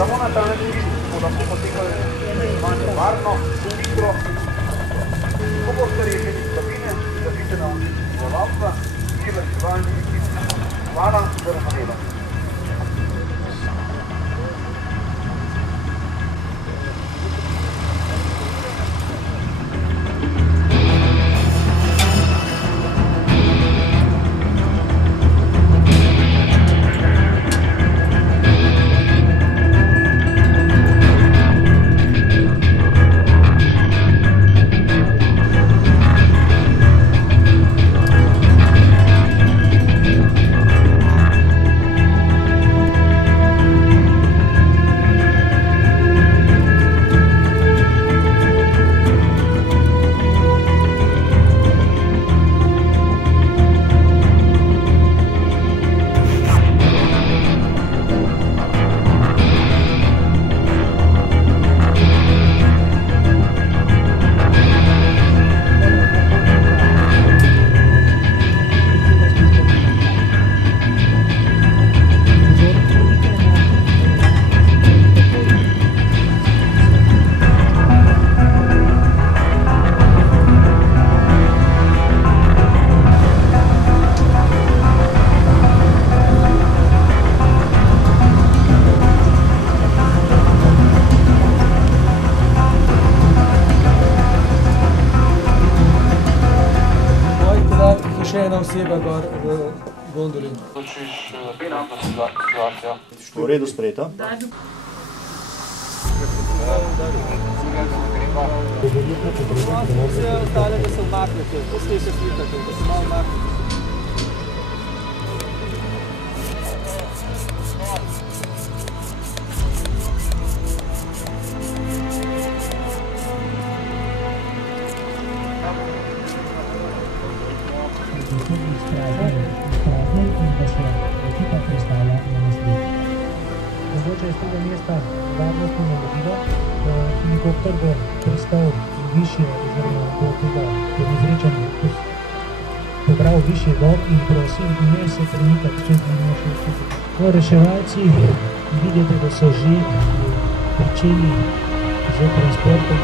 Samo na ta način smo lahko potekali zmanje varno, hitro. Ko boste rešili kabine, zapite na zavalstva in vrčevalni ekip. Hvala za razumelo. Še ena oseba gor v gondoli. V redu sprejeto. Vse ostale, da se umaknete, ko ste se slikate, da se malo umaknete. Mogoče iz tega mesta varnostno navodilo, helikopter bo pristal višje oziroma do tega nesrečanja pobral višje dol in prosim, ne se premikati čez linija 6. Reševalci vidite, da so že pričeli z transportom.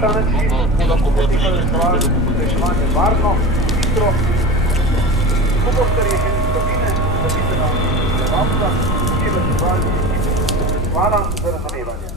ta način bo lahko potekalo reševanje varno, hitro. Ko boste rešeni iz kabine, zapite na reševalca in reševalni ekip. Hvala za razumevanje.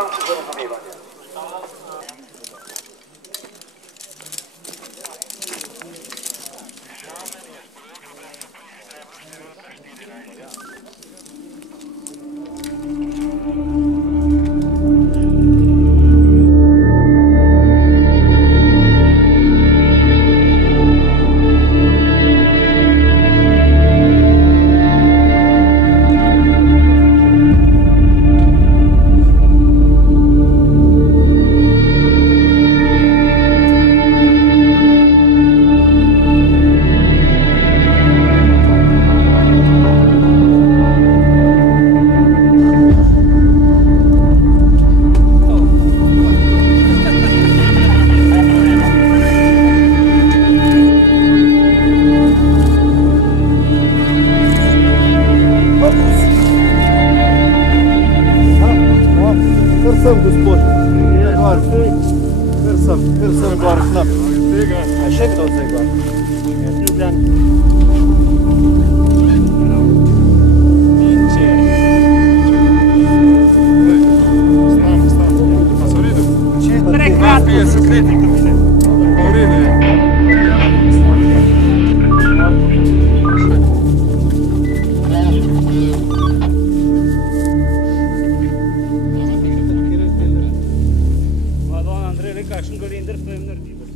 vam se za razumevanje. Kar sem, gospod. Kar sem gor k nam. A še kdo zdaj gor? Ljubljan. Prekratko. 50 let in kabine. Pa v redu je. Madonna Andrej, kakšen golender to jim naredi.